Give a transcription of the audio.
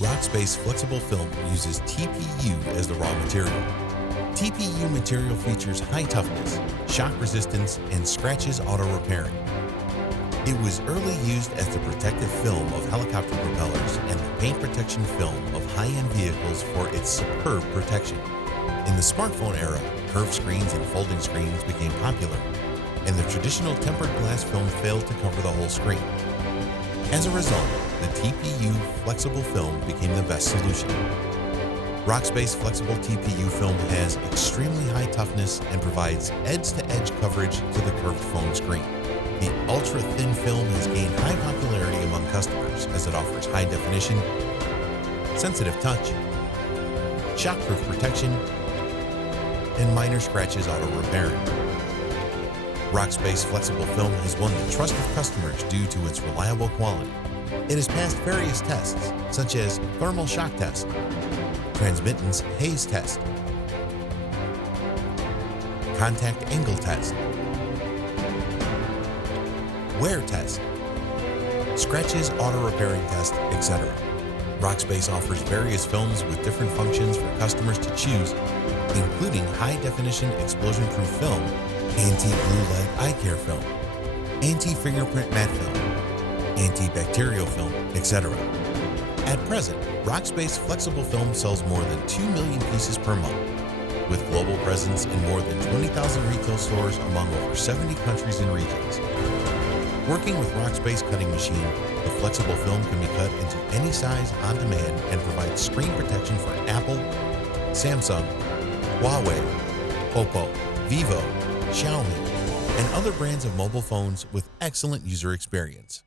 Rockspace Flexible Film uses TPU as the raw material. TPU material features high toughness, shock resistance, and scratches auto repairing. It was early used as the protective film of helicopter propellers and the paint protection film of high-end vehicles for its superb protection. In the smartphone era, curved screens and folding screens became popular, and the traditional tempered glass film failed to cover the whole screen. As a result, the TPU flexible film became the best solution. Rockspace Flexible TPU film has extremely high toughness and provides edge-to-edge coverage to the curved phone screen. The ultra-thin film has gained high popularity among customers as it offers high definition, sensitive touch, shockproof protection, and minor scratches auto repairing. Rockspace Flexible Film has won the trust of customers due to its reliable quality. It has passed various tests, such as thermal shock test, transmittance haze test, contact angle test, wear test, scratches auto repairing test, etc. Rockspace offers various films with different functions for customers to choose, including high-definition explosion-proof film, anti-blue light eye care film, anti-fingerprint matte film, antibacterial film, etc. At present, Rockspace Flexible Film sells more than 2 million pieces per month, with global presence in more than 20,000 retail stores among over 70 countries and regions. Working with Rockspace cutting machine, the flexible film can be cut into any size on demand and provides screen protection for Apple, Samsung, Huawei, Oppo, Vivo, Xiaomi, and other brands of mobile phones with excellent user experience.